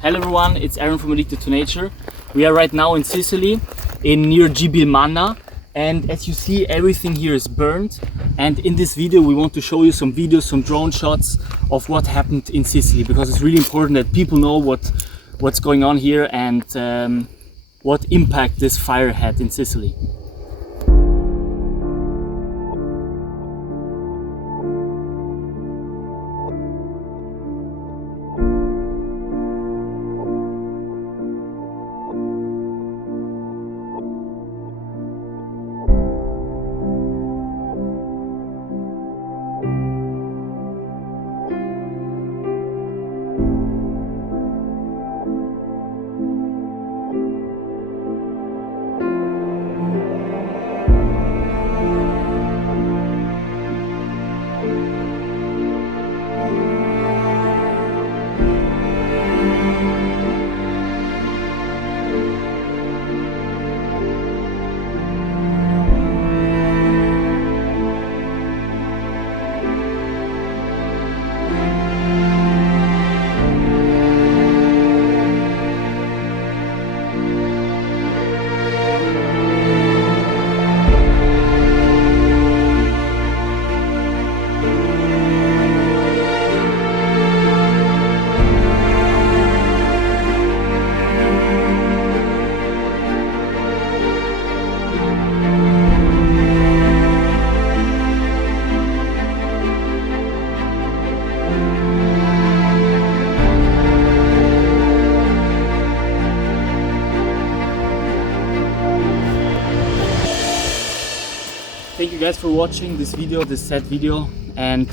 Hello everyone, it's Aaron from Addicted to Nature. We are right now in Sicily, near Gibilmanna, and as you see, everything here is burned. And in this video we want to show you some videos, some drone shots of what happened in Sicily, because it's really important that people know what's going on here and what impact this fire had in Sicily. Thank you guys for watching this video, this sad video, and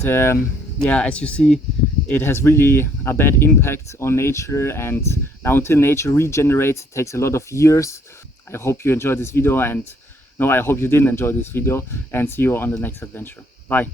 yeah, as you see, it has really a bad impact on nature, and now until nature regenerates, it takes a lot of years. I hope you enjoyed this video, and no, I hope you didn't enjoy this video, and see you on the next adventure. Bye.